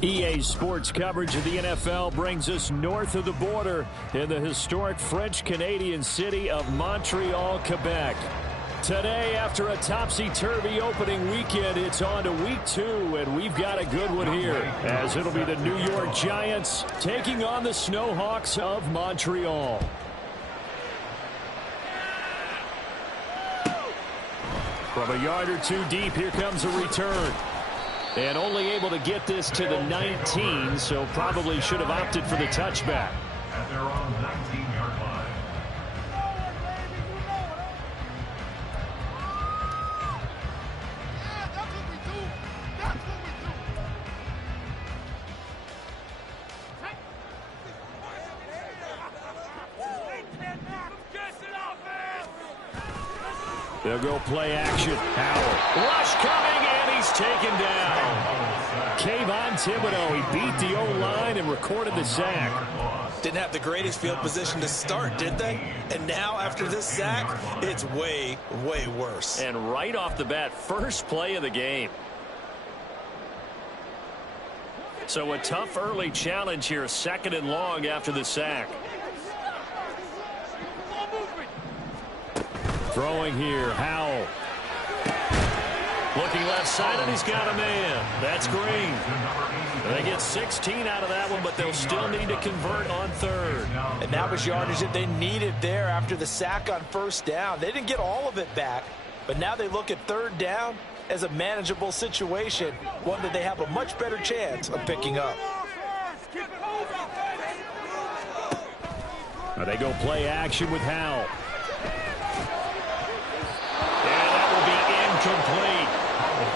EA Sports coverage of the NFL brings us north of the border in the historic French-Canadian city of Montreal, Quebec. Today, after a topsy-turvy opening weekend, it's on to week 2, and we've got a good one here, as it'll be the New York Giants taking on the Snowhawks of Montreal. From a yard or two deep, here comes a return. And only able to get this to the 19, so probably should have opted for the touchback. At their own 19-yard line. They'll go play action. Howell. Rush coming, and he's taken down. Kayvon Thibodeaux, he beat the O-line and recorded the sack. Didn't have the greatest field position to start, did they? And now, after this sack, it's way, way worse. And right off the bat, first play of the game. So a tough early challenge here, 2nd and long after the sack. Throwing here, Howell. Looking left side, and he's got a man. That's Green. They get 16 out of that one, but they'll still need to convert on 3rd. And that was yardage that they needed there after the sack on 1st down. They didn't get all of it back, but now they look at 3rd down as a manageable situation, one that they have a much better chance of picking up. Now they go play action with Howell. Complete.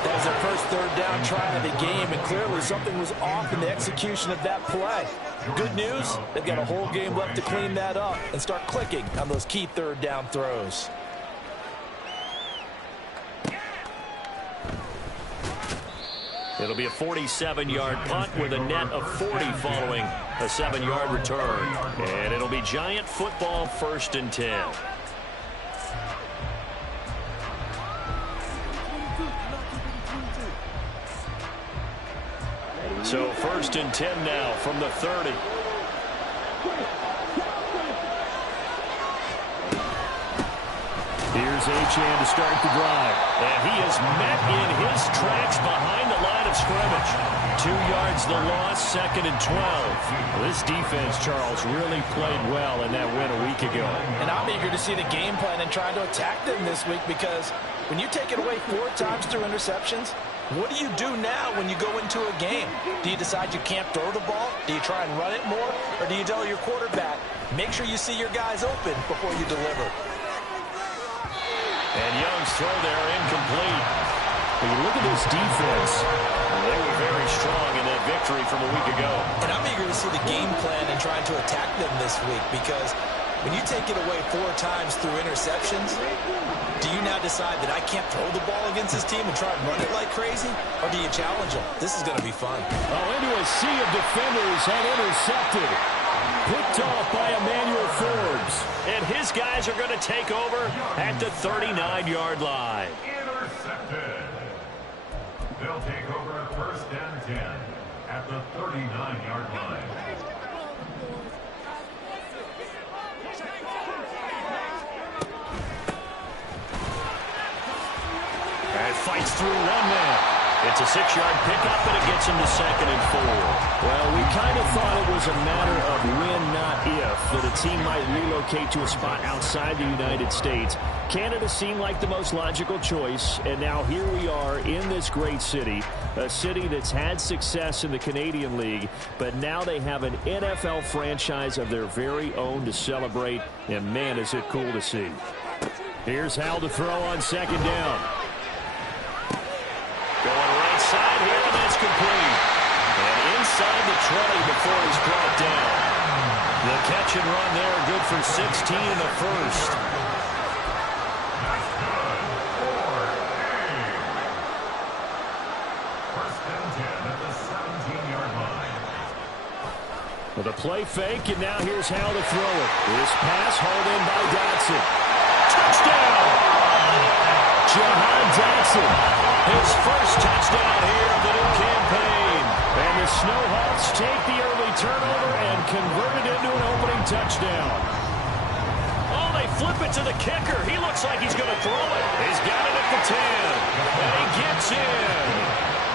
That was their first 3rd down try of the game, and clearly something was off in the execution of that play. Good news, they've got a whole game left to clean that up and start clicking on those key 3rd down throws. It'll be a 47-yard punt with a net of 40 following a 7-yard return. And it'll be Giant football, 1st and 10. So 1st and 10 now from the 30. Here's Achane to start the drive. And he is met in his tracks behind the line of scrimmage. 2 yards the loss, 2nd and 12. This defense, Charles, really played well in that win a week ago. And I'm eager to see the game plan and trying to attack them this week, because when you take it away 4 times through interceptions, what do you do now when you go into a game? Do you decide you can't throw the ball? Do you try and run it more? Or do you tell your quarterback, make sure you see your guys open before you deliver? And Young's throw there incomplete. When you look at this defense, they were very strong in that victory from a week ago. And I'm eager to see the game plan and trying to attack them this week, because when you take it away 4 times through interceptions, do you now decide that I can't throw the ball against this team and try and run it like crazy? Or do you challenge them? This is going to be fun. Oh, into a sea of defenders and intercepted. Picked off by Emmanuel Forbes. And his guys are going to take over at the 39-yard line. Intercepted. They'll take over 1st and 10 at the 39-yard line. And fights through 1 man. It's a 6-yard pickup, and it gets him to 2nd and 4. Well, we kind of thought it was a matter of when, not if, that a team might relocate to a spot outside the United States. Canada seemed like the most logical choice, and now here we are in this great city, a city that's had success in the Canadian League, but now they have an NFL franchise of their very own to celebrate, and man, is it cool to see. Here's Howell to throw on 2nd down. Going right side here, and that's complete. And inside the 20 before he's brought down. The catch and run there, good for 16 in the 1st. That's good. 1st and 10 at the 17-yard line. With a play fake, and now here's Howell to throw it. This pass hauled in by Dotson. Touchdown! Jahan Dotson. His first touchdown here of the new campaign. And the Snowhawks take the early turnover and convert it into an opening touchdown. Oh, they flip it to the kicker. He looks like he's going to throw it. He's got it at the 10. And he gets in.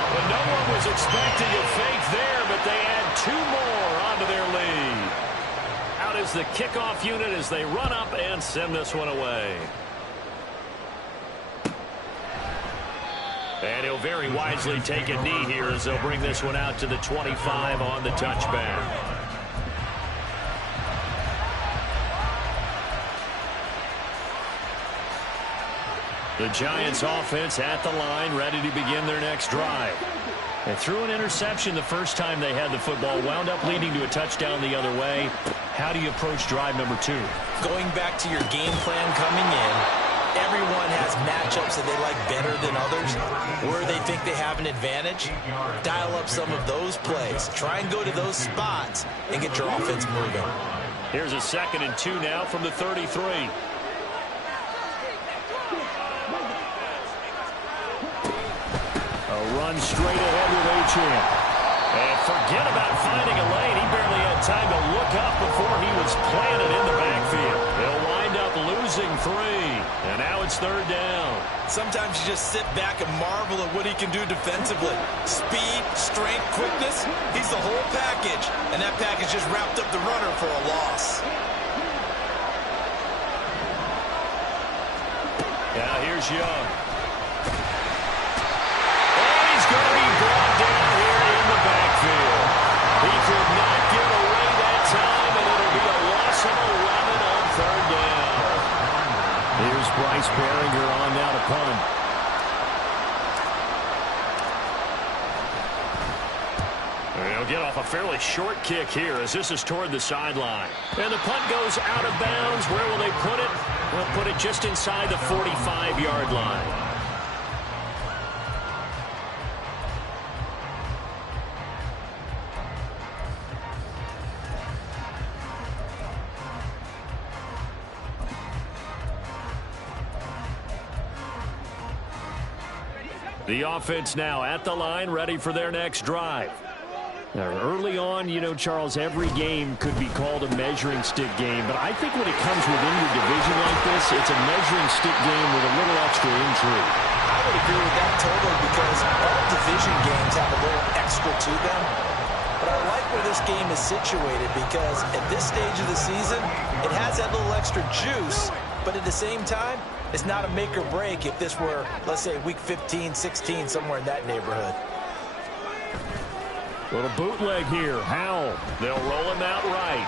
But no one was expecting a fake there, but they add 2 more onto their lead. Out is the kickoff unit as they run up and send this one away. And he'll very wisely take a knee here as they'll bring this one out to the 25 on the touchback. The Giants offense at the line, ready to begin their next drive. They threw an interception the first time they had the football, wound up leading to a touchdown the other way. How do you approach drive number 2? Going back to your game plan coming in, everyone has matchups that they like better than others, where they think they have an advantage. Dial up some of those plays. Try and go to those spots and get your offense moving. Here's a 2nd and 2 now from the 33. A run straight ahead with Achane. And forget about finding a lane. He barely had time to look up before he was planted in the backfield. They'll wind up losing 3. And now it's 3rd down. Sometimes you just sit back and marvel at what he can do defensively. Speed, strength, quickness. He's the whole package. And that package just wrapped up the runner for a loss. Now here's Young. Going to be brought down here in the backfield. He could not get away that time, and it'll be a loss of 11 on 3rd down. Here's Bryce Baringer on now to punt. He'll get off a fairly short kick here as this is toward the sideline. And the punt goes out of bounds. Where will they put it? They'll put it just inside the 45-yard line. The offense now at the line, ready for their next drive. Now, early on, you know, Charles, every game could be called a measuring stick game, but I think when it comes within your division like this, it's a measuring stick game with a little extra intrigue. I would agree with that totally because all division games have a little extra to them. But I like where this game is situated because at this stage of the season, it has that little extra juice, but at the same time, it's not a make or break if this were, let's say, week 15, 16, somewhere in that neighborhood. Little bootleg here. Howell. They'll roll him out right.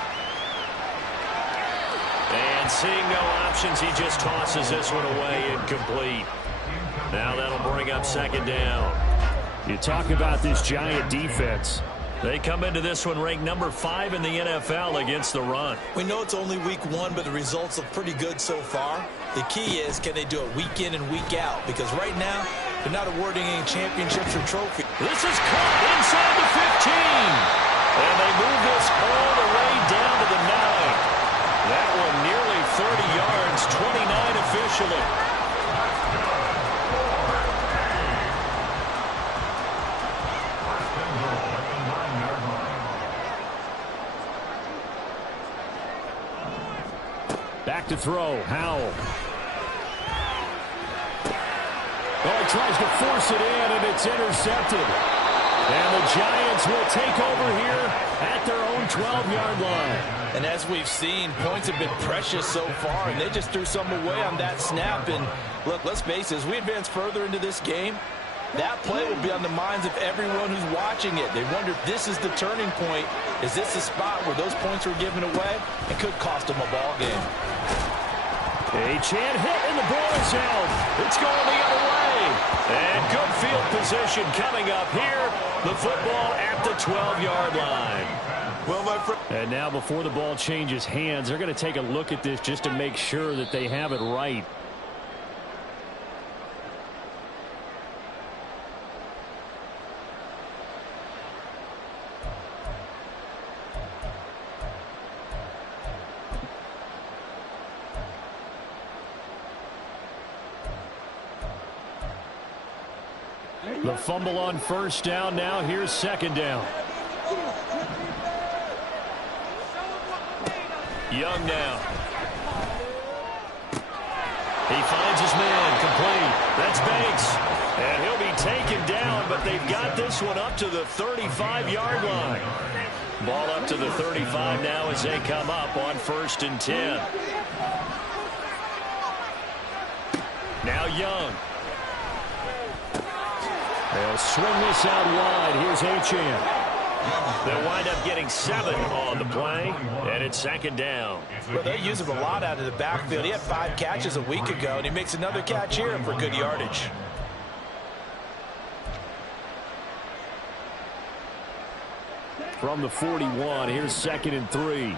And seeing no options, he just tosses this one away incomplete. Now that'll bring up 2nd down. You talk about this Giant defense. They come into this one ranked number 5 in the NFL against the run. We know it's only week 1, but the results look pretty good so far. The key is, can they do it week in and week out? Because right now, they're not awarding any championships or trophies. This is caught inside the 15. And they move this all the way down to the 9. That one nearly 30 yards, 29 officially. Back to throw, Howell. Oh, he tries to force it in, and it's intercepted. And the Giants will take over here at their own 12-yard line. And as we've seen, points have been precious so far, and they just threw some away on that snap. And look, let's face it, as we advance further into this game, that play will be on the minds of everyone who's watching it. They wonder if this is the turning point. Is this the spot where those points were given away? It could cost them a ball game. Achane hit, and the ball is held. It's going the other way. And good field position coming up here. The football at the 12-yard line. Well, my friend. And now before the ball changes hands, they're going to take a look at this just to make sure that they have it right. The fumble on 1st down. Now here's 2nd down. Young now. He finds his man, complete. That's Banks. And he'll be taken down, but they've got this one up to the 35-yard line. Ball up to the 35 now as they come up on 1st and 10. Now Young. They'll swing this out wide. Here's Achane. They'll wind up getting 7 on the play, and it's 2nd down. Well, they use him a lot out of the backfield. He had 5 catches a week ago, and he makes another catch here for good yardage. From the 41, here's 2nd and 3.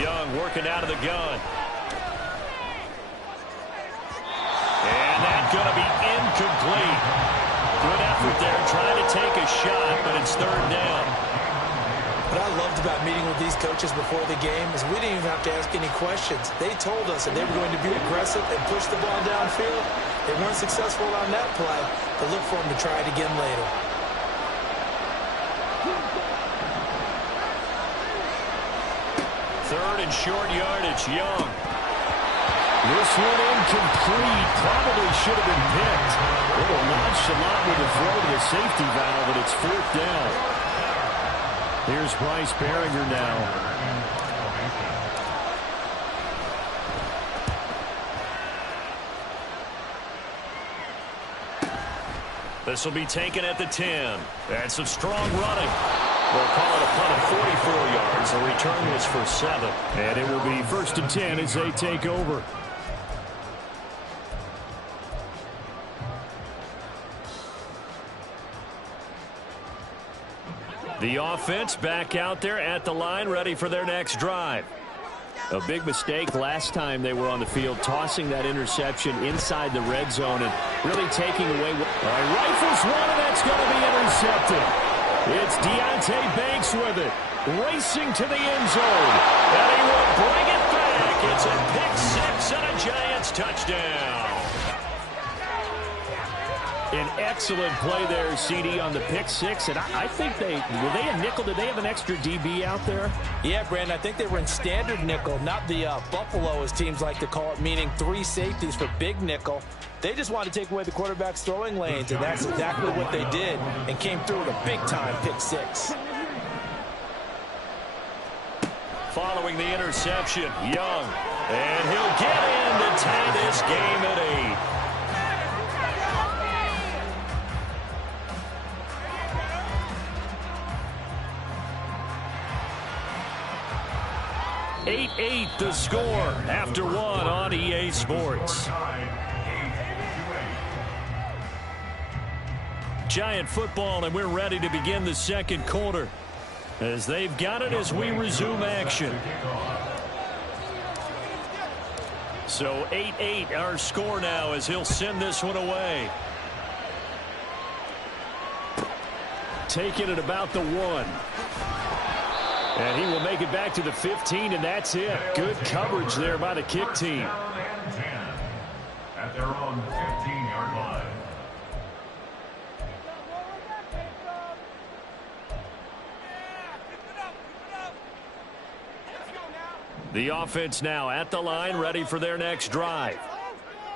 Young working out of the gun. And that's going to be incomplete. Good effort there trying to take a shot, but it's 3rd down. What I loved about meeting with these coaches before the game is we didn't even have to ask any questions. They told us that they were going to be aggressive and push the ball downfield. They weren't successful on that play, but look for them to try it again later. Third and short yardage, Young. This one incomplete. Probably should have been picked. A little nonchalant with a throw to the safety valve, but it's 4th down. Here's Bryce Baringer now. This will be taken at the 10. That's some strong running. We'll call it a punt of 44 yards. The return was for 7. And it will be 1st and 10 as they take over. The offense back out there at the line, ready for their next drive. A big mistake last time they were on the field, tossing that interception inside the red zone and really taking away. Rifles one, and that's going to be intercepted. It's Deonte Banks with it, racing to the end zone, and he will bring it back. It's a pick 6 and a Giants touchdown. An excellent play there, CD, on the pick 6. And I think were they a nickel? Did they have an extra DB out there? Yeah, Brandon, I think they were in standard nickel, not the Buffalo, as teams like to call it, meaning 3 safeties for big nickel. They just wanted to take away the quarterback's throwing lanes, and that's exactly what they did, and came through with a big-time pick 6. Following the interception, Young. And he'll get in to tie this game at 8. Eight the score after 1 on EA Sports. Giant football, and we're ready to begin the 2nd quarter as they've got it as we resume action. So 8-8 our score now as he'll send this one away. Taking it about the 1. And he will make it back to the 15, and that's it. Good coverage there by the kick team. At their own 15-yard line. The offense now at the line, ready for their next drive.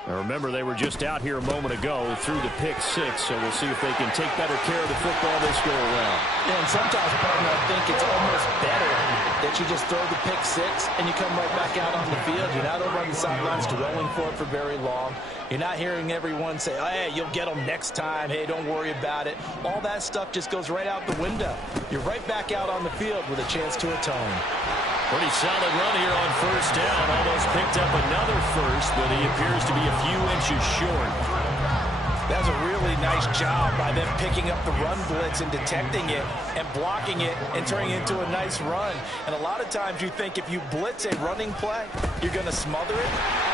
Now remember, they were just out here a moment ago through the pick 6, so we'll see if they can take better care of the football this go around. Yeah, and sometimes, partner, I think it's almost better that you just throw the pick 6 and you come right back out on the field. You're not over on the sidelines dwelling for it for very long. You're not hearing everyone say, oh, hey, you'll get them next time. Hey, don't worry about it. All that stuff just goes right out the window. You're right back out on the field with a chance to atone. Pretty solid run here on 1st down. Almost picked up another first, but he appears to be a few inches short. That was a really nice job by them picking up the run blitz and detecting it and blocking it and turning it into a nice run. And a lot of times you think if you blitz a running play, you're going to smother it.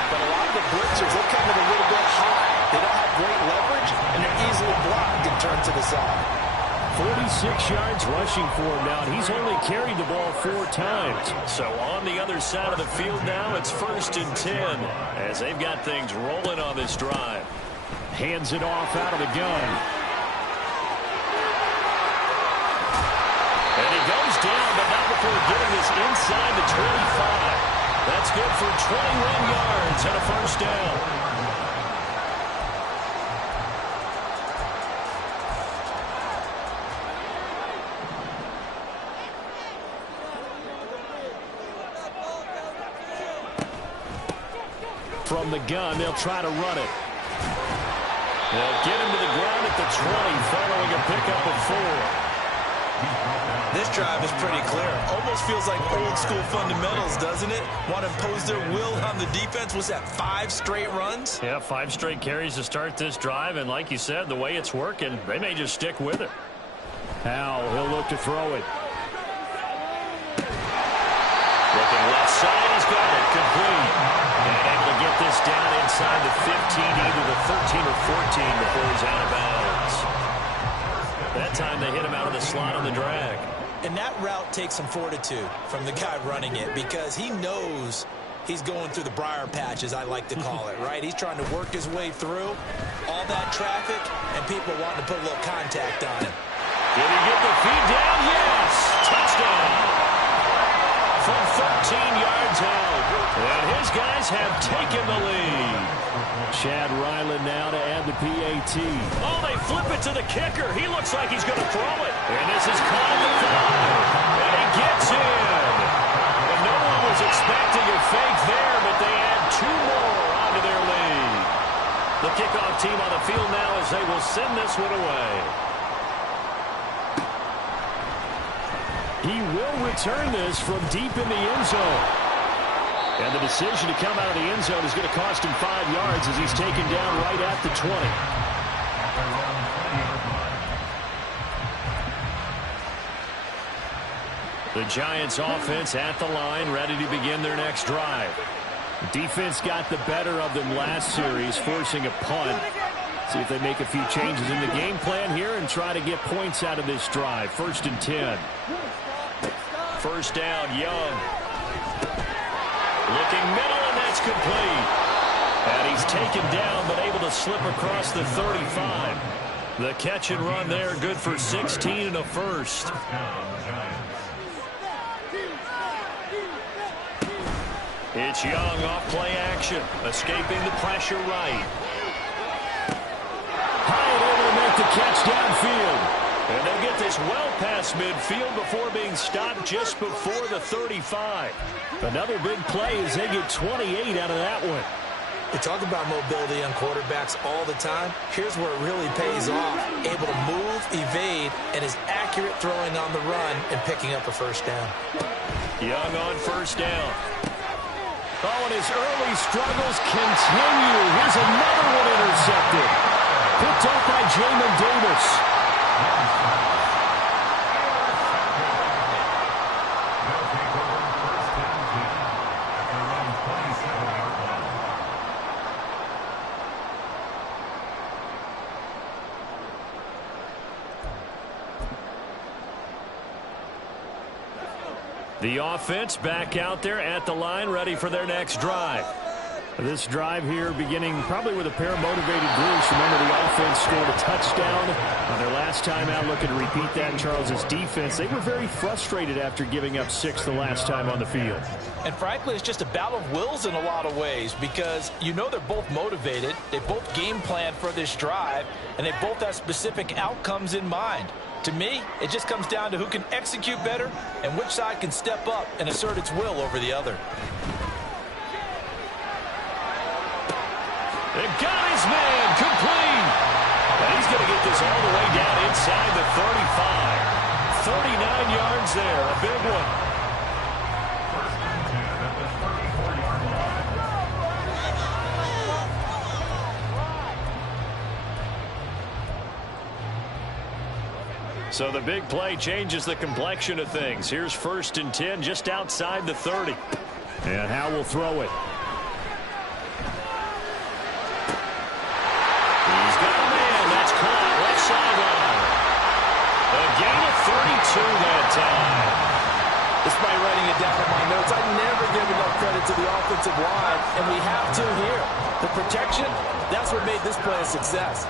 But a lot of the blitzers, they come in a little bit high. They don't have great leverage, and they're easily blocked and turned to the side. 46 yards rushing for him now, and he's only carried the ball 4 times. So on the other side of the field now, it's 1st and 10 as they've got things rolling on this drive. Hands it off out of the gun. And he goes for 21 yards and a first down. From the gun, they'll try to run it. They'll get him to the ground at the 20, following a pickup of 4. This drive is pretty clear. Almost feels like old school fundamentals, doesn't it? Want to impose their will on the defense. Was that 5 straight runs? Yeah, 5 straight carries to start this drive, and like you said, the way it's working, they may just stick with it. Howell, he'll look to throw it. Looking left side, he's got it, complete. And able to get this down inside the 15, either the 13 or 14 before he's out of bounds. That time they hit him out of the slot on the drag. And that route takes some fortitude from the guy running it, because he knows he's going through the briar patch, as I like to call it, right? He's trying to work his way through all that traffic and people wanting to put a little contact on him. Did he get the feed down? Yes! Touchdown! From 13 yards out. And his guys have taken the lead. Chad Ryland now to add the PAT. Oh, they flip it to the kicker. He looks like he's going to throw it. And this is caught at the 5. And he gets in. And no one was expecting a fake there, but they add 2 more onto their lead. The kickoff team on the field now as they will send this one away. He will return this from deep in the end zone. And the decision to come out of the end zone is going to cost him 5 yards as he's taken down right at the 20. The Giants offense at the line, ready to begin their next drive. Defense got the better of them last series, forcing a punt. See if they make a few changes in the game plan here and try to get points out of this drive. 1st and 10. First down, Young. Looking middle, and that's complete. And he's taken down, but able to slip across the 35. The catch and run there, good for 16 and a first. It's Young off play action, escaping the pressure right. Hyatt able to make the catch downfield. And they'll get this well past midfield before being stopped just before the 35. Another big play as they get 28 out of that one. We talk about mobility on quarterbacks all the time. Here's where it really pays off. Able to move, evade, and is accurate throwing on the run and picking up a first down. Young on first down. Oh, and his early struggles continue. Here's another one intercepted. Picked up by Jamin Davis. The offense back out there at the line, ready for their next drive. This drive here beginning probably with a pair of motivated Bruce. Remember, the offense scored a touchdown on their last time out. Looking to repeat that. Charles's defense, they were very frustrated after giving up 6 the last time on the field. And frankly, it's just a battle of wills in a lot of ways, because you know they're both motivated. They both game plan for this drive, and they both have specific outcomes in mind. To me, it just comes down to who can execute better and which side can step up and assert its will over the other. They got his man complete. And he's going to get this all the way down inside the 35. 39 yards there, a big one. So the big play changes the complexion of things. Here's 1st and 10 just outside the 30. And Howell will throw it. He's got a man. That's caught left sideline. A gain of 32 that time. Despite writing it down in my notes, I never give enough credit to the offensive line, and we have to here. The protection, that's what made this play a success.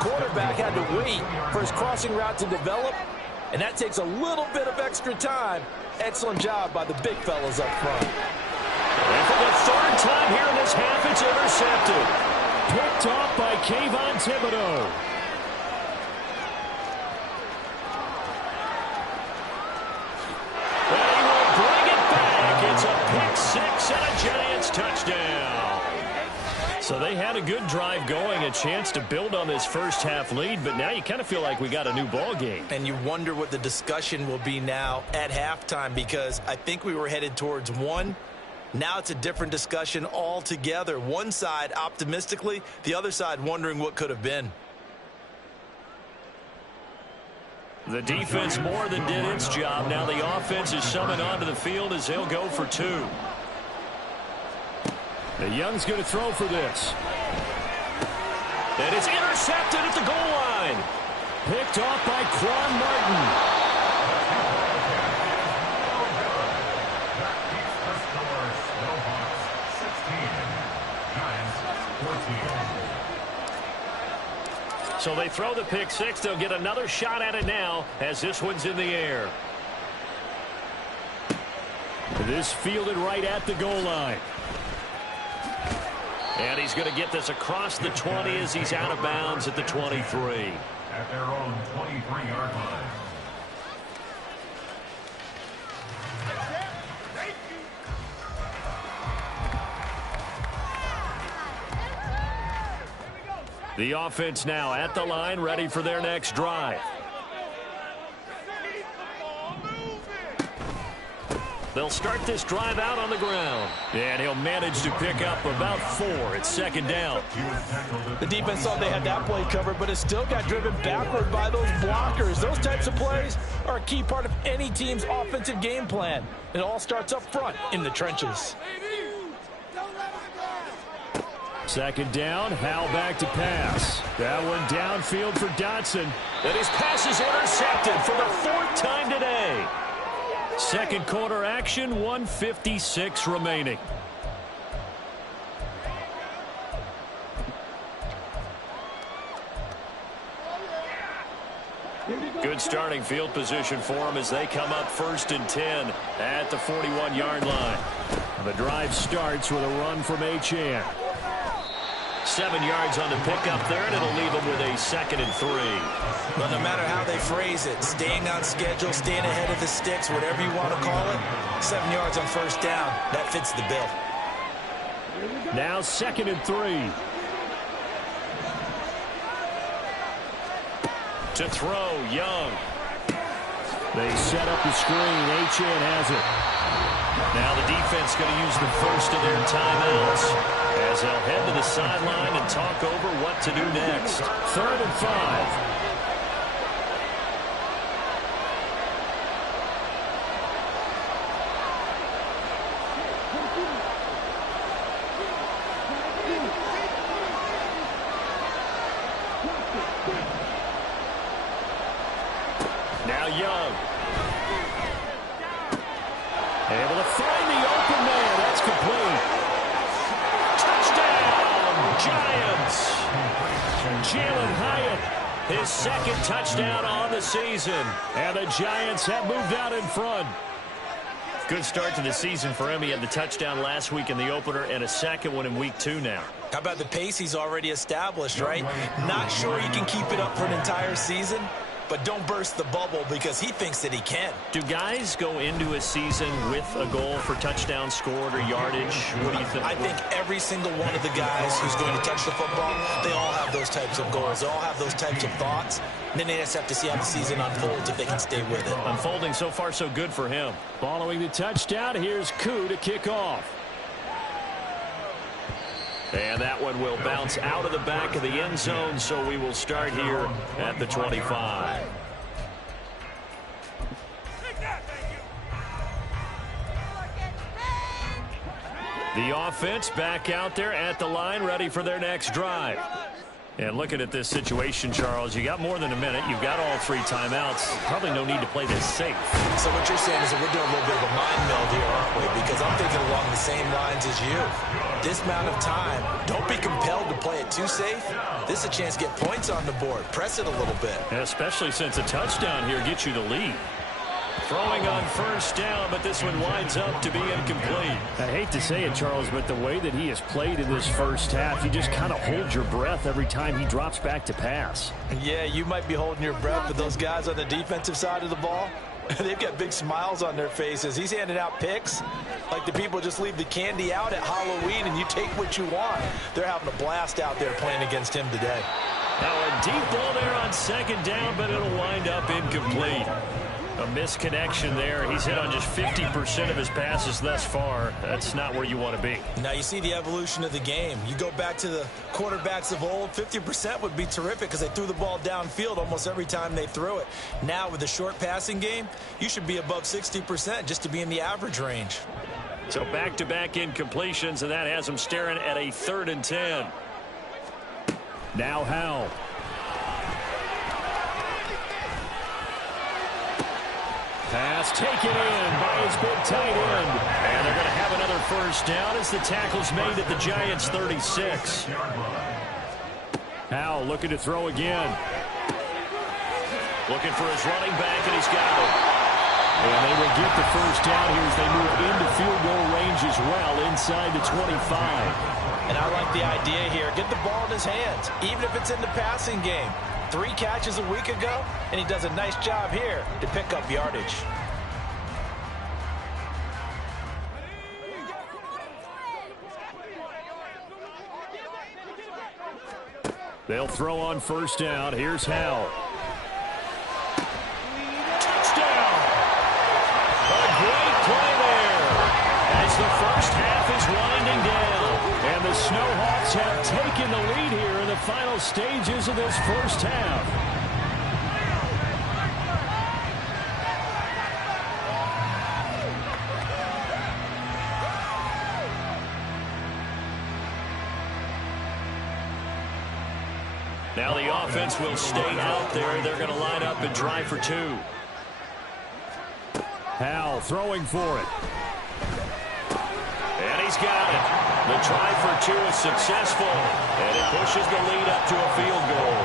Quarterback had to wait for his crossing route to develop, and that takes a little bit of extra time. Excellent job by the big fellas up front. And And for the third time here in this half, it's intercepted. Picked off by Kayvon Thibodeaux. And he will bring it back. It's a pick six and a Giants touchdown. So they had a good drive going, a chance to build on this first half lead, but now you kind of feel like we got a new ball game. And you wonder what the discussion will be now at halftime, because I think we were headed towards one. Now it's a different discussion altogether. One side optimistically, the other side wondering what could have been. The defense more than did its job. Now the offense is summoned onto the field as they'll go for two. The Young's going to throw for this. And it's intercepted at the goal line. Picked off by Quan Martin. So they throw the pick six. They'll get another shot at it now as this one's in the air. This fielded right at the goal line. And he's going to get this across the 20 as he's out of bounds at the 23. At their own 23-yard line. The offense now at the line, ready for their next drive. They'll start this drive out on the ground. And he'll manage to pick up about 4. It's second down. The defense thought they had that play covered, but it still got driven backward by those blockers. Those types of plays are a key part of any team's offensive game plan. It all starts up front in the trenches. Second down, Howell back to pass. That one downfield for Dotson. And his pass is intercepted for the 4th time today. Second quarter action, 1:56 remaining. Good starting field position for them as they come up 1st and 10 at the 41-yard line. The drive starts with a run from Achane. 7 yards on the pickup there, and it'll leave them with a 2nd and 3. But no matter how they phrase it, staying on schedule, staying ahead of the sticks, whatever you want to call it, 7 yards on first down, that fits the bill. Now 2nd and 3. To throw, Young. They set up the screen. Achane has it. Now the defense going to use the first of their timeouts as they'll head to the sideline and talk over what to do next. 3rd and 5. Now Young. Able to find the open man. That's complete. Touchdown, Giants. Jalen Hyatt, his 2nd touchdown on the season. And the Giants have moved out in front. Good start to the season for him. He had the touchdown last week in the opener and a 2nd one in week 2 now. How about the pace he's already established, right? Not sure he can keep it up for an entire season, but don't burst the bubble because he thinks that he can. Do guys go into a season with a goal for touchdown scored or yardage? What do you think? I think every single one of the guys who's going to touch the football, they all have those types of goals. They all have those types of thoughts. And then they just have to see how the season unfolds if they can stay with it. Unfolding so far so good for him. Following the touchdown, here's Koo to kick off. And that one will bounce out of the back of the end zone, so we will start here at the 25. The offense back out there at the line, ready for their next drive. And looking at this situation, Charles, you got more than a minute. You've got all 3 timeouts. Probably no need to play this safe. So what you're saying is that we're doing a little bit of a mind meld here, aren't we? Because I'm thinking along the same lines as you. This amount of time, don't be compelled to play it too safe. This is a chance to get points on the board. Press it a little bit. And especially since a touchdown here gets you the lead. Throwing on first down, but this one winds up to be incomplete. I hate to say it, Charles, but the way that he has played in this first half, you just kind of hold your breath every time he drops back to pass. Yeah, you might be holding your breath, but those guys on the defensive side of the ball, they've got big smiles on their faces. He's handing out picks like the people just leave the candy out at Halloween and you take what you want. They're having a blast out there playing against him today. Now a deep ball there on second down, but it'll wind up incomplete. A misconnection there. He's hit on just 50% of his passes thus far. That's not where you want to be. Now you see the evolution of the game. You go back to the quarterbacks of old, 50% would be terrific because they threw the ball downfield almost every time they threw it. Now with the short passing game, you should be above 60% just to be in the average range. So back-to-back incompletions, and that has him staring at a 3rd and 10. Now Howell. Pass taken in by his big tight end. And they're going to have another first down as the tackle's made at the Giants' 36. Howell looking to throw again. Looking for his running back, and he's got it. And they will get the first down here as they move into field goal range as well inside the 25. And I like the idea here. Get the ball in his hands, even if it's in the passing game. 3 catches a week ago, and he does a nice job here to pick up yardage. They'll throw on first down. Here's Howell. Touchdown! A great play there as the first half is winding down. And the Snowhawks have taken the lead here in the final stages of this first half. Now the offense will stay out there. They're going to line up and try for 2. Howell throwing for it. And he's got it. The try for 2 is successful, and it pushes the lead up to a field goal.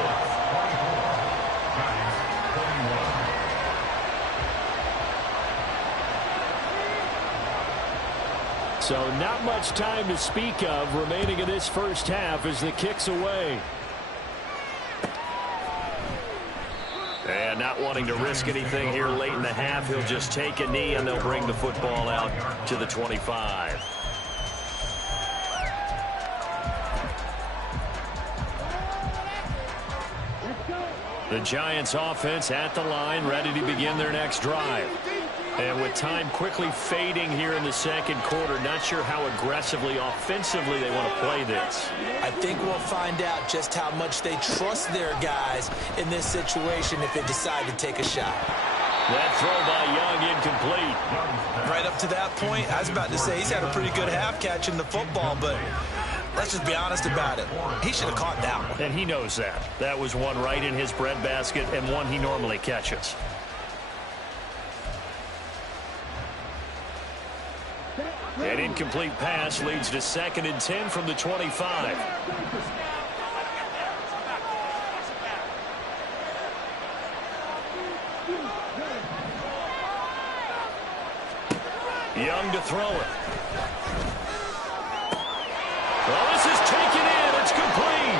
So not much time to speak of remaining in this first half as the kick's away. And not wanting to risk anything here late in the half, he'll just take a knee, and they'll bring the football out to the 25. The Giants offense at the line, ready to begin their next drive. And with time quickly fading here in the second quarter, not sure how aggressively, offensively they want to play this. I think we'll find out just how much they trust their guys in this situation if they decide to take a shot. That throw by Young incomplete. Right up to that point, I was about to say he's had a pretty good half catching the football, but let's just be honest about it. He should have caught that one. And he knows that. That was one right in his breadbasket and one he normally catches. An incomplete pass leads to 2nd and 10 from the 25. Young to throw it. Well, this is taken in. It's complete.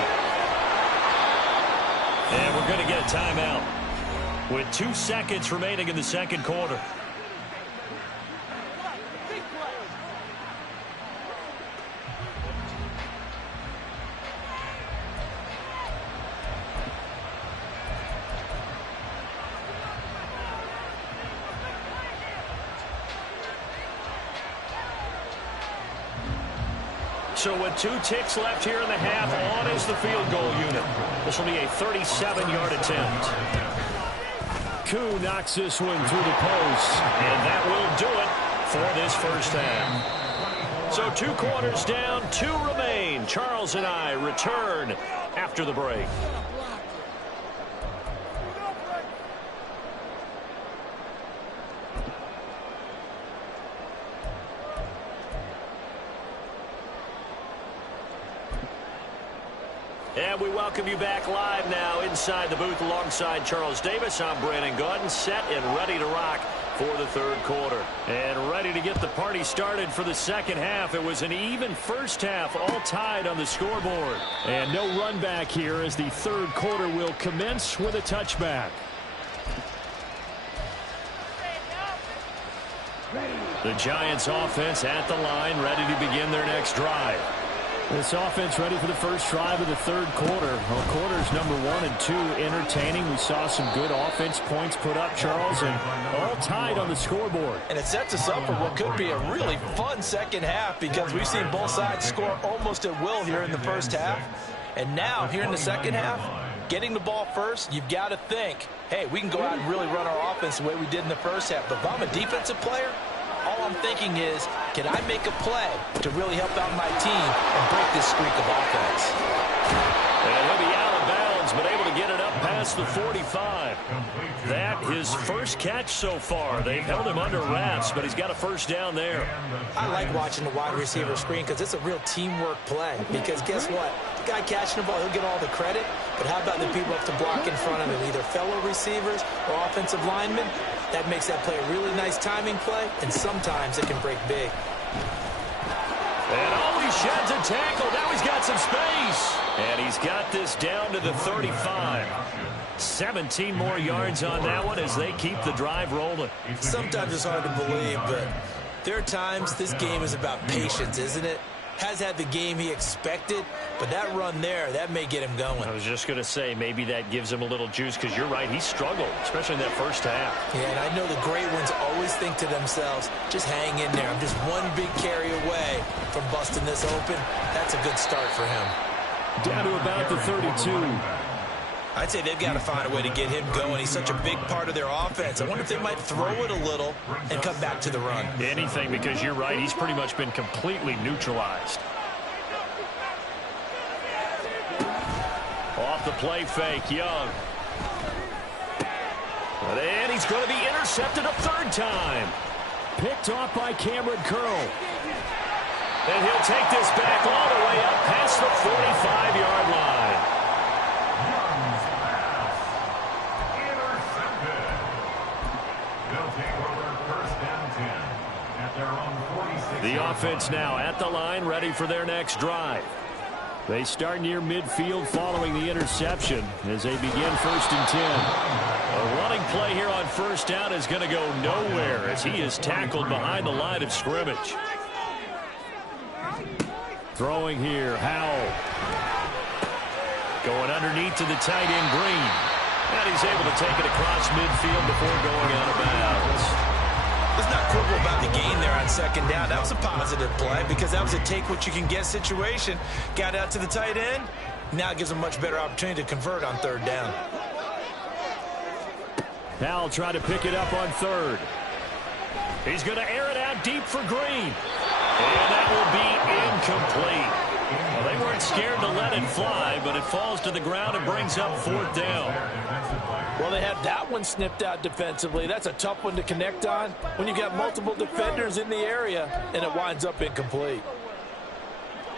And we're going to get a timeout with 2 seconds remaining in the second quarter. So with 2 ticks left here in the half, on is the field goal unit. This will be a 37-yard attempt. Koo knocks this one through the post. And that will do it for this first half. So 2 quarters down, 2 remain. Charles and I return after the break. And we welcome you back live now inside the booth alongside Charles Davis. I'm Brandon Gaudin, set and ready to rock for the third quarter. And ready to get the party started for the second half. It was an even first half, all tied on the scoreboard. And no run back here as the third quarter will commence with a touchback. The Giants offense at the line, ready to begin their next drive. This offense ready for the first drive of the third quarter. Well, quarters number 1 and 2 entertaining. We saw some good offense points put up, Charles, and all tied on the scoreboard. And it sets us up for what could be a really fun second half because we've seen both sides score almost at will here in the first half. And now, here in the second half, getting the ball first, you've got to think, hey, we can go out and really run our offense the way we did in the first half. But if I'm a defensive player, all I'm thinking is, can I make a play to really help out my team and break this streak of offense? And he'll be out of bounds, but able to get it up past the 45. That his first catch so far. They've held him under wraps, but he's got a first down there. I like watching the wide receiver screen because it's a real teamwork play. Because guess what? The guy catching the ball, he'll get all the credit. But how about the people up to block in front of him, either fellow receivers or offensive linemen? That makes that play a really nice timing play, and sometimes it can break big. And he sheds a tackle. Now he's got some space. And he's got this down to the 35. 17 more yards on that one as they keep the drive rolling. Sometimes it's hard to believe, but there are times this game is about patience, isn't it? Has had the game he expected, but that run there, that may get him going. I was just going to say, maybe that gives him a little juice because you're right, he struggled, especially in that first half. Yeah, and I know the great ones always think to themselves, just hang in there. I'm just one big carry away from busting this open. That's a good start for him. Down to about the 32. I'd say they've got to find a way to get him going. He's such a big part of their offense. I wonder if they might throw it a little and come back to the run. Anything, because you're right. He's pretty much been completely neutralized. Off the play fake, Young. And he's going to be intercepted a third time. Picked off by Cameron Curl. And he'll take this back all the way up past the 45-yard line. The offense now at the line, ready for their next drive. They start near midfield following the interception as they begin 1st and 10. A running play here on first down is going to go nowhere as he is tackled behind the line of scrimmage. Throwing here, Howell. Going underneath to the tight end, Green. And he's able to take it across midfield before going out of bounds. Let's not quibble about the gain there on 2nd down. That was a positive play because that was a take-what-you-can-get situation. Got out to the tight end. Now it gives them a much better opportunity to convert on 3rd down. Howell tried to pick it up on 3rd. He's going to air it out deep for Green. And that will be incomplete. Well, they weren't scared to let it fly, but it falls to the ground and brings up 4th down. Well, they had that one snipped out defensively. That's a tough one to connect on when you've got multiple defenders in the area, and it winds up incomplete.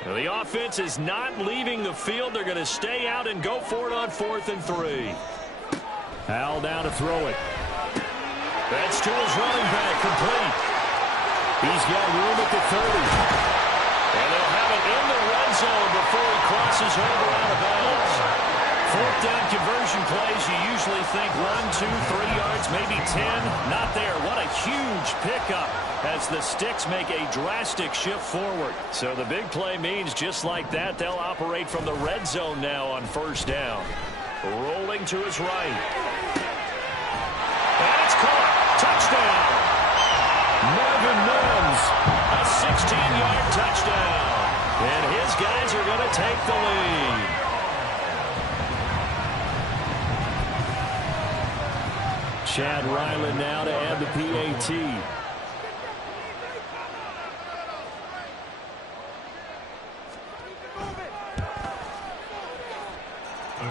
Well, the offense is not leaving the field. They're going to stay out and go for it on 4th and 3. Howell down to throw it. That's to his running back, complete. He's got room at the 30. And they'll have it in the red zone before he crosses over out of bounds. 4th down conversion plays, you usually think 1, 2, 3 yards, maybe 10. Not there. What a huge pickup as the Sticks make a drastic shift forward. So the big play means just like that, they'll operate from the red zone now on 1st down. Rolling to his right. And it's caught. Touchdown. Marvin Mims, a 16-yard touchdown. And his guys are going to take the lead. Chad Ryland now to add the PAT.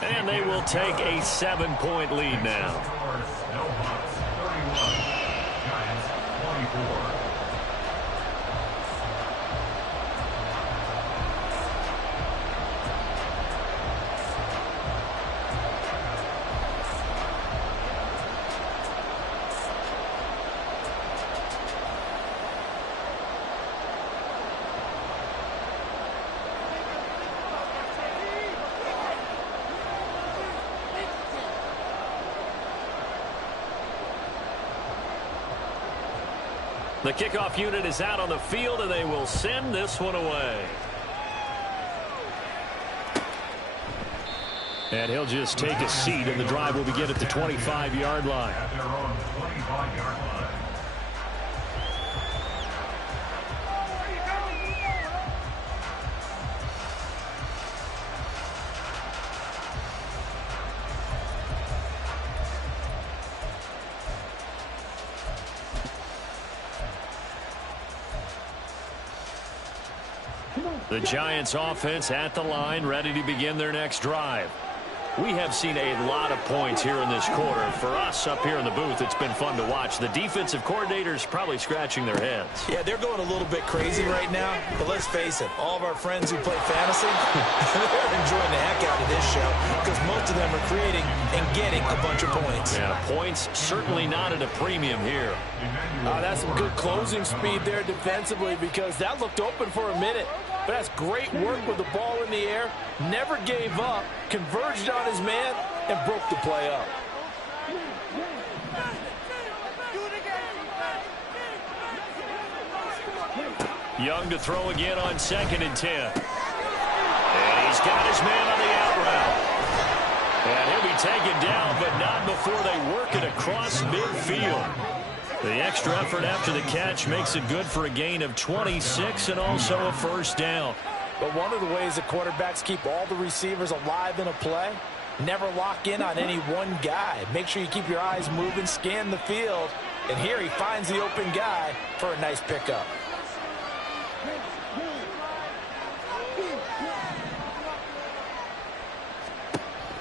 And they will take a 7-point lead now. The kickoff unit is out on the field, and they will send this one away. And he'll just take a seat, and the drive will begin at the 25-yard line. At their own 25-yard line. The Giants offense at the line, ready to begin their next drive. We have seen a lot of points here in this quarter. For us up here in the booth, it's been fun to watch. The defensive coordinators probably scratching their heads. Yeah, they're going a little bit crazy right now. But let's face it, all of our friends who play fantasy, they're enjoying the heck out of this show because most of them are creating and getting a bunch of points. Yeah, points certainly not at a premium here. That's some good closing speed there defensively because that looked open for a minute. But that's great work with the ball in the air. Never gave up, converged on his man, and broke the play up. Young to throw again on 2nd and 10. And he's got his man on the out route. And he'll be taken down, but not before they work it across midfield. The extra effort after the catch makes it good for a gain of 26 and also a first down. But one of the ways that quarterbacks keep all the receivers alive in a play, never lock in on any one guy. Make sure you keep your eyes moving, scan the field. And here he finds the open guy for a nice pickup.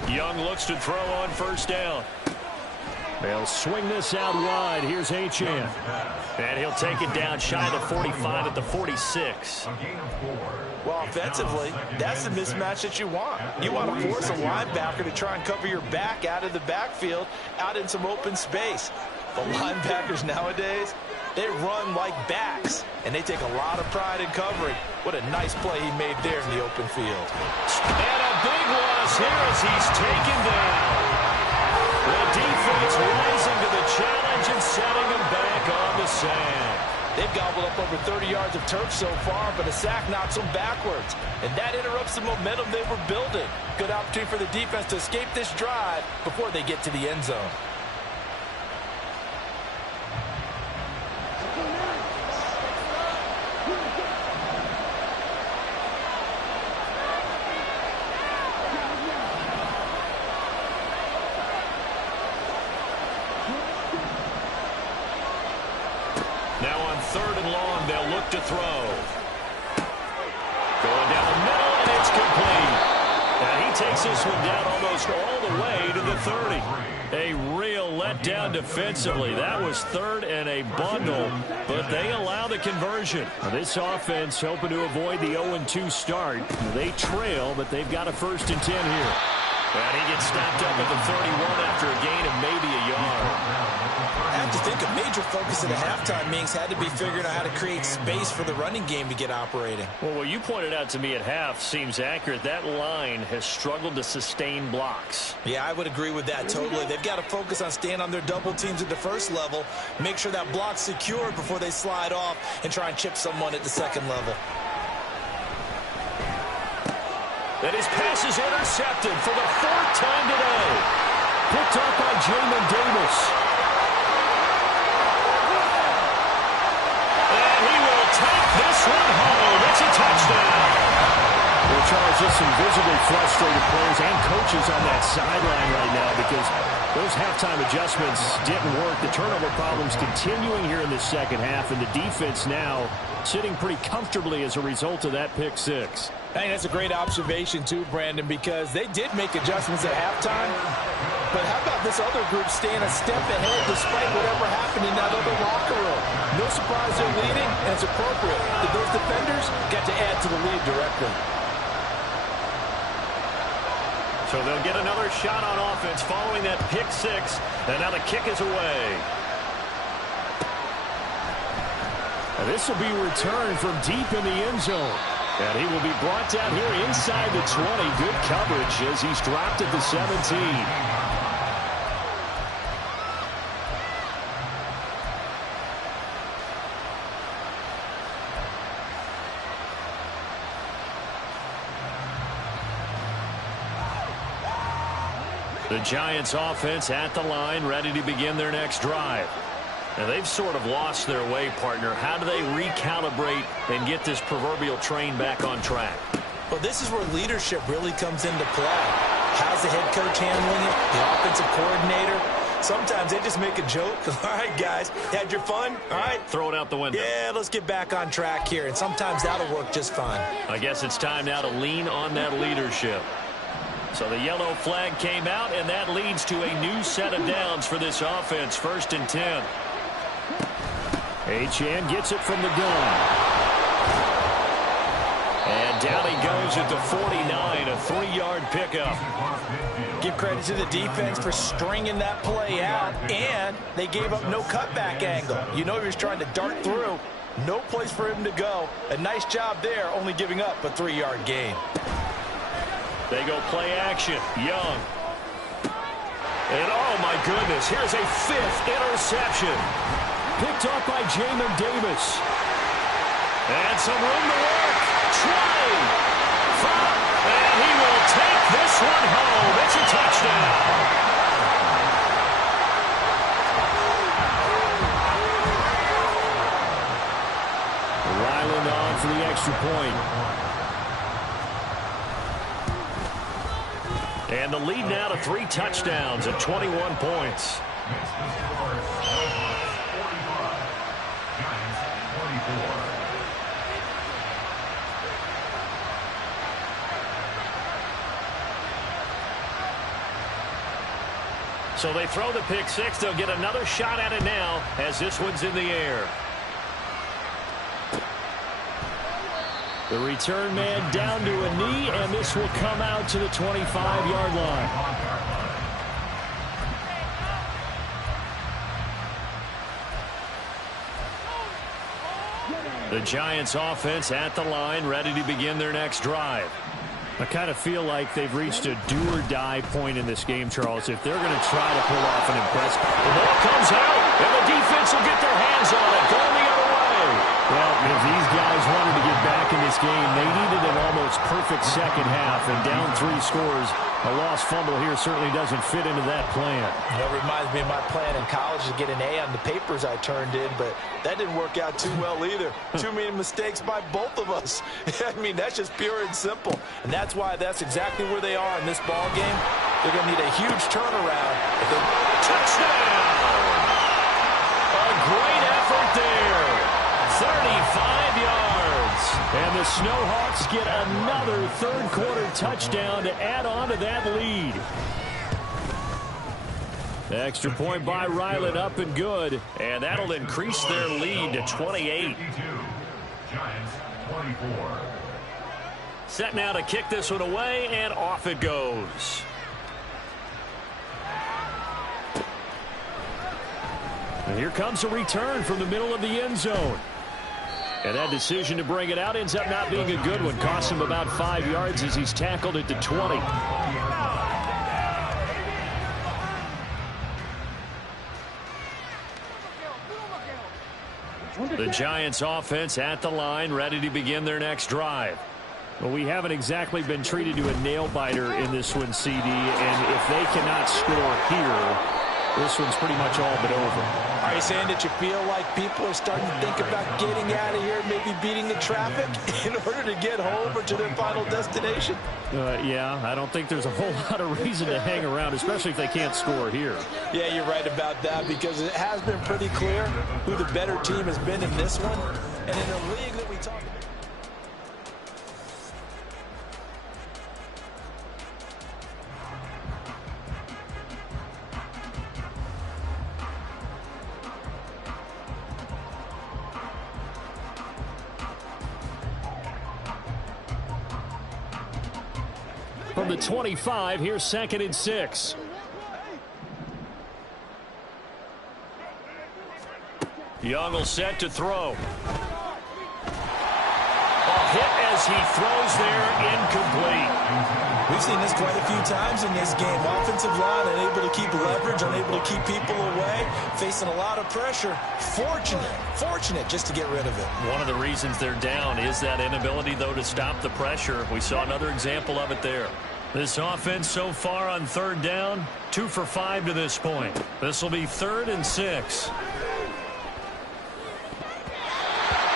Young looks to throw on first down. They'll swing this out wide. Here's Achane. And he'll take it down shy of the 45 at the 46. Well, offensively, that's the mismatch that you want. You want to force a linebacker to try and cover your back out of the backfield, out in some open space. The linebackers nowadays, they run like backs, and they take a lot of pride in covering. What a nice play he made there in the open field. And a big loss here as he's taken down. The defense rising to the challenge and setting him back on the sand. They've gobbled up over 30 yards of turf so far, but a sack knocks them backwards. And that interrupts the momentum they were building. Good opportunity for the defense to escape this drive before they get to the end zone. To throw. Going down the middle, and it's complete. And he takes this one down almost all the way to the 30. A real letdown defensively. That was 3rd and a bundle, but they allow the conversion. Now, this offense hoping to avoid the 0-2 start. They trail, but they've got a 1st and 10 here. And he gets stopped up at the 31 after a gain of maybe a yard. I have to think a major focus of the halftime meetings had to be figuring out how to create space for the running game to get operating. Well, what you pointed out to me at half seems accurate. That line has struggled to sustain blocks. Yeah, I would agree with that totally. They've got to focus on staying on their double teams at the first level, make sure that block's secured before they slide off and try and chip someone at the second level. And his pass is intercepted for the 4th time today. Picked up by Jamin Davis. And he will take this one home. It's a touchdown. Well, Charles, just some visibly frustrated players and coaches on that sideline right now because those halftime adjustments didn't work. The turnover problems continuing here in the second half, and the defense now sitting pretty comfortably as a result of that pick 6. I think that's a great observation, too, Brandon, because they did make adjustments at halftime. But how about this other group staying a step ahead despite whatever happened in that other locker room? No surprise they're leading, and it's appropriate that those defenders got to add to the lead directly. So they'll get another shot on offense following that pick 6, and now the kick is away. And this will be returned from deep in the end zone. And he will be brought down here inside the 20. Good coverage as he's dropped at the 17. The Giants offense at the line, ready to begin their next drive. Now, they've sort of lost their way, partner. How do they recalibrate and get this proverbial train back on track? Well, this is where leadership really comes into play. How's the head coach handling it? The offensive coordinator? Sometimes they just make a joke. All right, guys, had your fun? All right. Throw it out the window. Yeah, let's get back on track here. And sometimes that'll work just fine. I guess it's time now to lean on that leadership. So the yellow flag came out, and that leads to a new set of downs for this offense. 1st and 10. Achane gets it from the gun. And down he goes at the 49, a 3-yard pickup. Give credit to the defense for stringing that play out, and they gave up no cutback angle. You know he was trying to dart through. No place for him to go. A nice job there, only giving up a 3-yard gain. They go play action. Young. And oh my goodness, here's a 5th interception. Picked off by Jamin Davis. And some room to work. Trying. And he will take this one home. It's a touchdown. Ryland on for the extra point. And the lead now to 3 touchdowns at 21 points. So they throw the pick 6. They'll get another shot at it now as this one's in the air. The return man down to a knee, and this will come out to the 25-yard line. The Giants offense at the line, ready to begin their next drive. I kind of feel like they've reached a do-or-die point in this game, Charles. If they're going to try to pull off an impressive... The ball comes out, and the defense will get their hands on it. Going the other way. Well, if these guys wanted to get back in this game, they needed an almost perfect second half, and down 3 scores. A lost fumble here certainly doesn't fit into that plan. That reminds me of my plan in college to get an A on the papers I turned in, but that didn't work out too well either. Too many mistakes by both of us. I mean, that's just pure and simple. And that's why that's exactly where they are in this ball game. They're going to need a huge turnaround. Touchdown! A great effort there. 35 yards. And the Snowhawks get another third-quarter touchdown to add on to that lead. The extra point by Ryland up and good. And that'll increase their lead to 28. Giants 24. Set now to kick this one away, and off it goes. And here comes a return from the middle of the end zone. And that decision to bring it out ends up not being a good one. Costs him about 5 yards as he's tackled at the 20. The Giants offense at the line, ready to begin their next drive. Well, we haven't exactly been treated to a nail-biter in this one, CD. And if they cannot score here, this one's pretty much all but over. Are you saying that you feel like people are starting to think about getting out of here, maybe beating the traffic in order to get home or to their final destination? Yeah, I don't think there's a whole lot of reason to hang around, especially if they can't score here. Yeah, you're right about that, because it has been pretty clear who the better team has been in this one. And in a league that we talk about. From the 25, here's 2nd and 6. Young will set to throw. A hit as he throws there, incomplete. We've seen this quite a few times in this game. Offensive line unable to keep leverage, unable to keep people away, facing a lot of pressure. Fortunate just to get rid of it. One of the reasons they're down is that inability, though, to stop the pressure. We saw another example of it there. This offense so far on third down, 2 for 5 to this point. This will be 3rd and 6.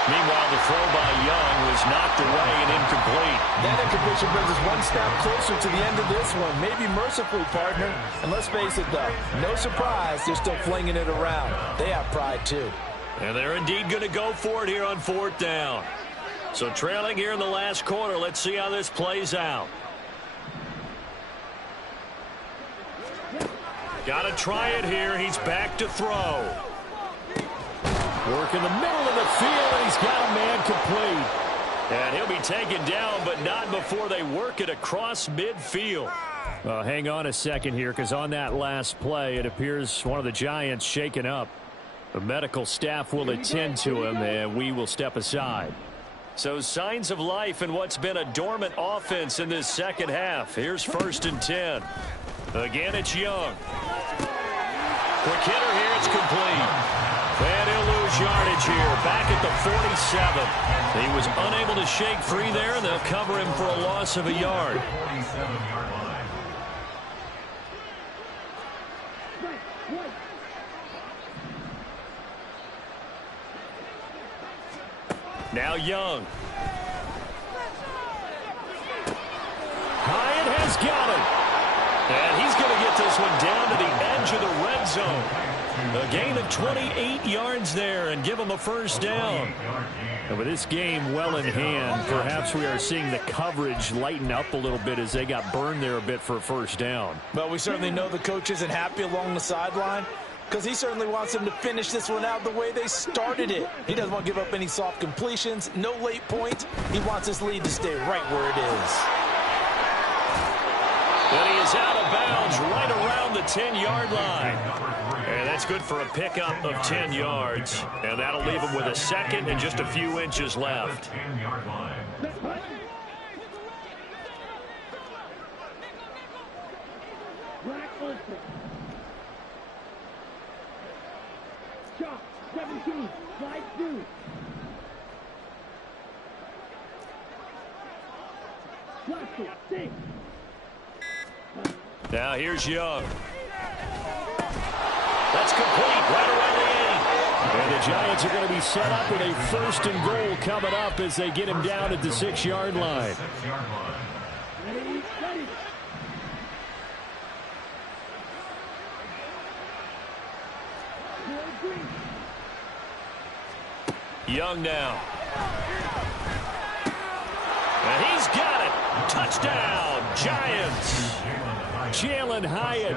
Meanwhile, the throw by Young was knocked away and incomplete. That incompletion brings us one step closer to the end of this one. Maybe mercifully, partner. And let's face it, though, no surprise, they're still flinging it around. They have pride, too. And they're indeed going to go for it here on 4th down. So trailing here in the last quarter, let's see how this plays out. Got to try it here. He's back to throw. Work in the middle of the field, and he's got a man complete. And he'll be taken down, but not before they work it across midfield. Hang on a second here, because on that last play, it appears one of the Giants shaken up. The medical staff will attend to him, and we will step aside. So signs of life in what's been a dormant offense in this second half. Here's 1st and 10. Again, it's Young. Quick hitter here, it's complete. And he'll lose yardage here, back at the 47. He was unable to shake free there, and they'll cover him for a loss of a yard. 47-yard line. Now Young. Hyatt has got it. And he's going to get this one down to the edge of the red zone. A gain of 28 yards there and give him a 1st down. And with this game well in hand, perhaps we are seeing the coverage lighten up a little bit as they got burned there a bit for a 1st down. But we certainly know the coach isn't happy along the sideline, because he certainly wants them to finish this one out the way they started it. He doesn't want to give up any soft completions, no late points. He wants his lead to stay right where it is. And he is out of bounds right around the 10-yard line. And that's good for a pickup of 10 yards. And that'll leave him with a 2nd and just a few inches left. 10-yard line. Shot, 17, slide 2. Left 6. Now here's Young. That's complete right around the 8. And the Giants are going to be set up with a 1st and goal coming up as they get him down at the 6-yard line. 6-yard line. Ready, ready. Young now. And he's got it. Touchdown, Giants. Jalin Hyatt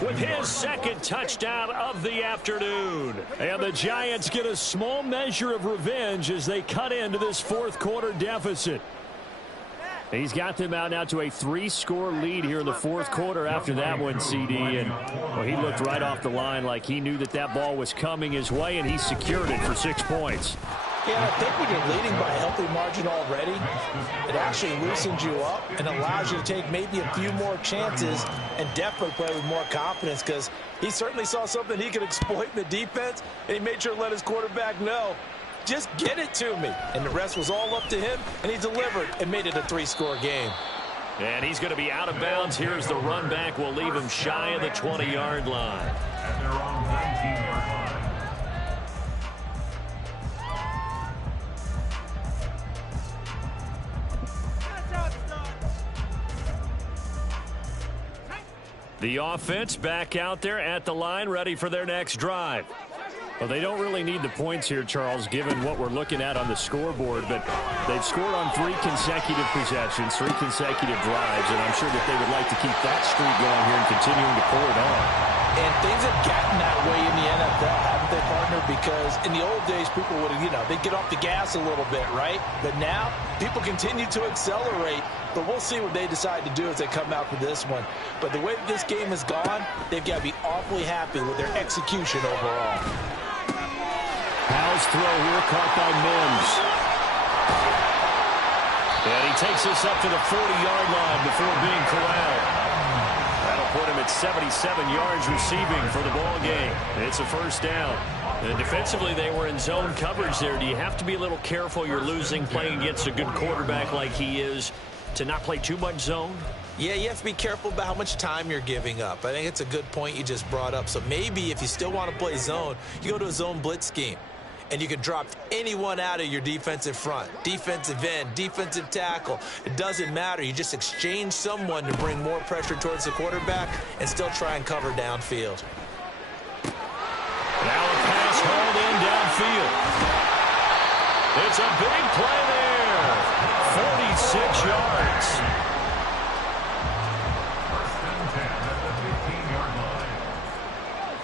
With his 2nd touchdown of the afternoon. and the Giants get a small measure of revenge as they cut into this 4th quarter deficit. He's got them out now to a 3-score lead here in the 4th quarter after that one, CD. And well, he looked right off the line like he knew that that ball was coming his way, and he secured it for 6 points. Yeah, I think when you're leading by a healthy margin already, it actually loosens you up and allows you to take maybe a few more chances and definitely play with more confidence, because he certainly saw something he could exploit in the defense, and he made sure to let his quarterback know, just get it to me. And the rest was all up to him, and he delivered and made it a 3-score game. And he's going to be out of bounds. Here's the run back. We'll leave him shy of the 20-yard line. At their own 19-yard line. The offense back out there at the line, ready for their next drive. Well, they don't really need the points here, Charles, given what we're looking at on the scoreboard, but they've scored on 3 consecutive possessions, 3 consecutive drives, and I'm sure that they would like to keep that streak going here and continuing to pull it on. And things have gotten that way in the NFL, haven't they, partner? Because in the old days, people would, they'd get off the gas a little bit, right? But now, people continue to accelerate. But we'll see what they decide to do as they come out for this one. But the way that this game has gone, they've got to be awfully happy with their execution overall. Howell's throw here caught by Mims. And he takes this up to the 40-yard line before being corralled. That'll put him at 77 yards receiving for the ball game. It's a 1st down. And defensively, they were in zone coverage there. Do you have to be a little careful? You're losing playing against a good quarterback like he is. to not play too much zone? Yeah, you have to be careful about how much time you're giving up. I think it's a good point you just brought up. So maybe if you still want to play zone, you go to a zone blitz scheme. And you can drop anyone out of your defensive front, defensive end, defensive tackle. It doesn't matter. You just exchange someone to bring more pressure towards the quarterback and still try and cover downfield. Now a pass hauled in downfield. It's a big play there. 46 yards.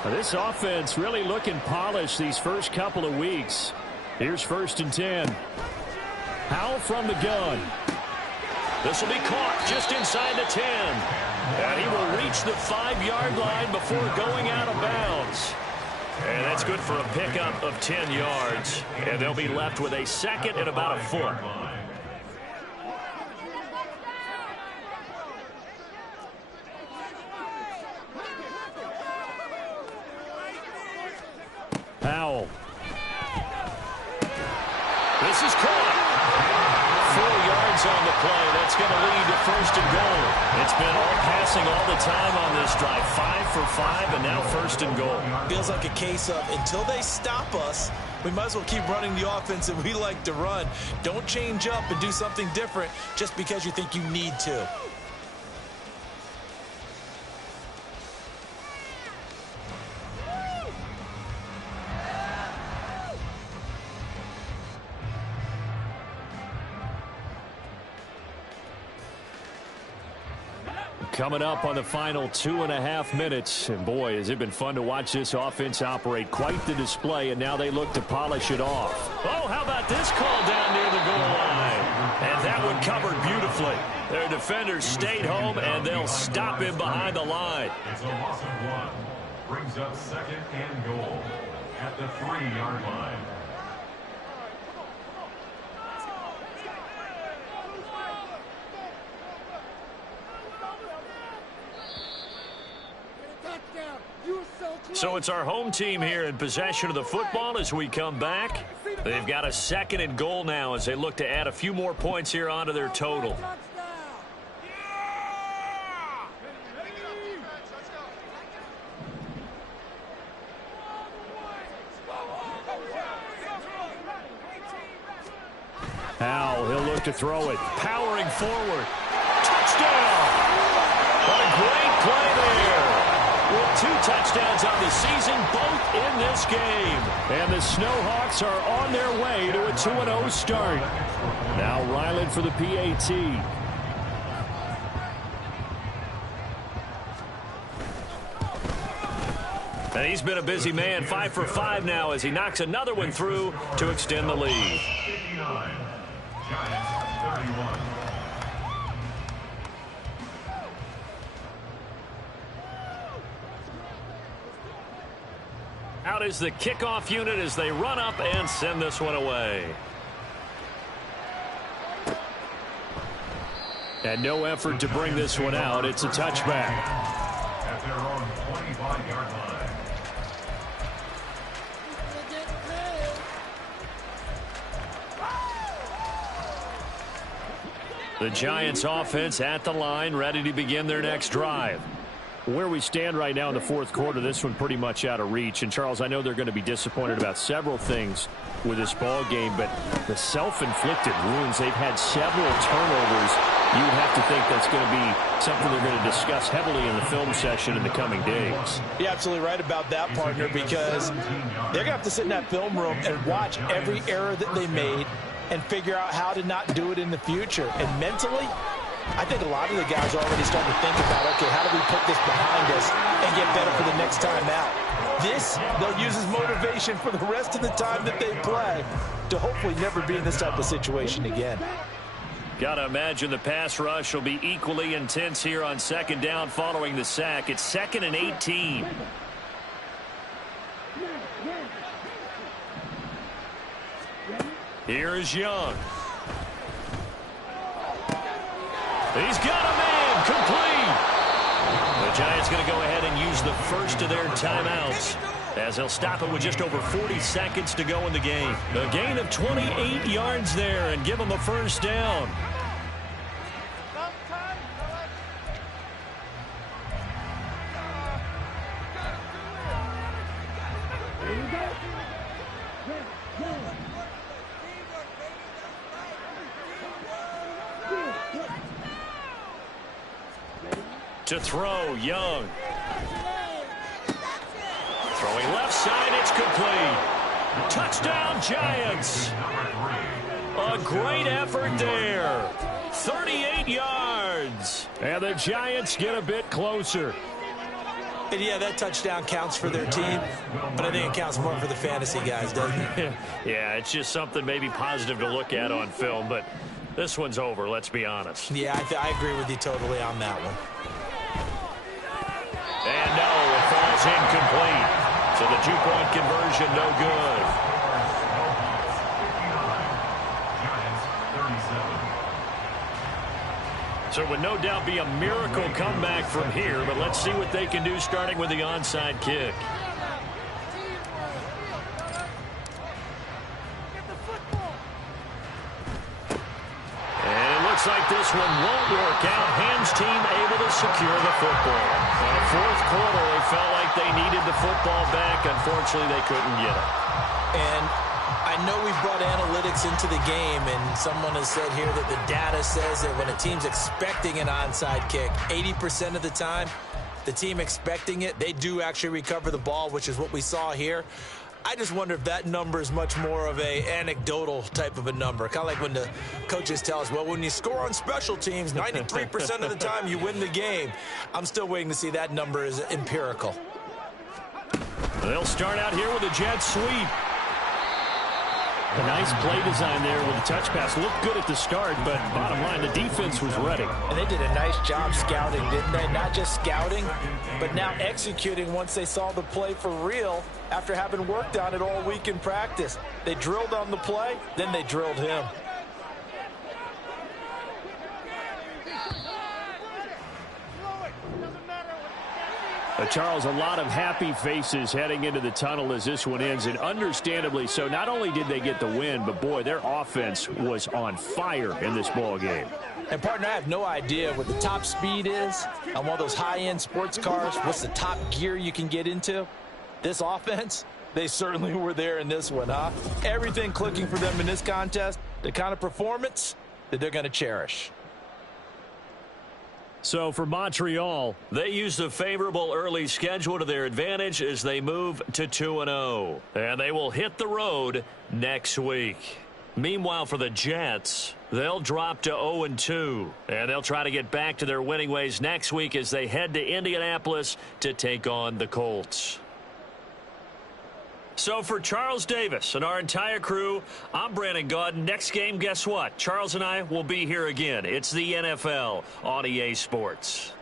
This offense really looking polished these first couple of weeks. Here's 1st and 10. Howell from the gun. This will be caught just inside the 10. And he will reach the 5-yard line before going out of bounds. And that's good for a pickup of 10 yards. And they'll be left with a second and about a foot. Howell. This is caught. 4 yards on the play. That's going to lead to 1st and goal. It's been all passing all the time on this drive. 5 for 5, and now 1st and goal. Feels like a case of until they stop us, we might as well keep running the offense that we like to run. Don't change up and do something different just because you think you need to. Coming up on the final 2.5 minutes. And boy, has it been fun to watch this offense operate. Quite the display, and now they look to polish it off. Oh, how about this call down near the goal line? And that one covered beautifully. Their defenders stayed home, and they'll stop him behind the line. It's a loss of 1. Brings up 2nd and goal at the 3-yard line. So it's our home team here in possession of the football as we come back. They've got a 2nd and goal now as they look to add a few more points here onto their total. Howell, he'll look to throw it. Powering forward. Touchdown! What a great play there. With 2 touchdowns on the season, both in this game. And the Snowhawks are on their way to a 2-0 start. Now Ryland for the PAT. And he's been a busy man, 5 for 5 now as he knocks another one through to extend the lead. 59. Giants 31. Out is the kickoff unit as they run up and send this one away. And no effort to bring this one out. It's a touchback. At their own 25-yard line. The Giants offense at the line, ready to begin their next drive. Where we stand right now in the 4th quarter, this one pretty much out of reach. And, Charles, I know they're going to be disappointed about several things with this ball game, but the self-inflicted wounds, they've had several turnovers. You would have to think that's going to be something they're going to discuss heavily in the film session in the coming days. You're absolutely right about that, partner, because they're going to have to sit in that film room and watch every error that they made and figure out how to not do it in the future. And mentally, I think a lot of the guys are already starting to think about, okay, how do we put this behind us and get better for the next time out? This, they'll use as motivation for the rest of the time that they play to hopefully never be in this type of situation again. Got to imagine the pass rush will be equally intense here on 2nd down following the sack. It's 2nd and 18. Here is Young. He's got a man complete. The Giants going to go ahead and use the first of their timeouts as they'll stop it with just over 40 seconds to go in the game. A gain of 28 yards there and give them a 1st down. To throw, Young. Throwing left side, it's complete. Touchdown, Giants. A great effort there. 38 yards. And the Giants get a bit closer. And yeah, that touchdown counts for their team, but I think it counts more for the fantasy guys, doesn't it? Yeah, it's just something maybe positive to look at on film, but this one's over, let's be honest. Yeah, I agree with you totally on that one. And no, it falls incomplete. So the two-point conversion, no good. So it would no doubt be a miracle comeback from here, but let's see what they can do starting with the onside kick. And it looks like this one won't work out. Hams team able to secure the football. In the fourth quarter, they felt like they needed the football back. Unfortunately, they couldn't get it. And I know we've brought analytics into the game, and someone has said here that the data says that when a team's expecting an onside kick, 80% of the time, the team expecting it, they do actually recover the ball, which is what we saw here. I just wonder if that number is much more of a anecdotal type of a number. Kind of like when the coaches tell us, well, when you score on special teams, 93% of the time you win the game. I'm still waiting to see that number is empirical. They'll start out here with a jet sweep. A nice play design there with the touch pass. Looked good at the start, but bottom line, the defense was ready. And they did a nice job scouting, didn't they? Not just scouting, but now executing once they saw the play for real after having worked on it all week in practice. They drilled on the play, then they drilled him. Charles, a lot of happy faces heading into the tunnel as this one ends, and understandably so. Not only did they get the win, but boy, their offense was on fire in this ball game. And partner, I have no idea what the top speed is on one of those high-end sports cars. What's the top gear you can get into? This offense, they certainly were there in this one, huh? Everything clicking for them in this contest, the kind of performance that they're going to cherish. So for Montreal, they use the favorable early schedule to their advantage as they move to 2-0. And they will hit the road next week. Meanwhile, for the Jets, they'll drop to 0-2. And they'll try to get back to their winning ways next week as they head to Indianapolis to take on the Colts. So for Charles Davis and our entire crew, I'm Brandon Gaudin. Next game, guess what? Charles and I will be here again. It's the NFL on EA Sports.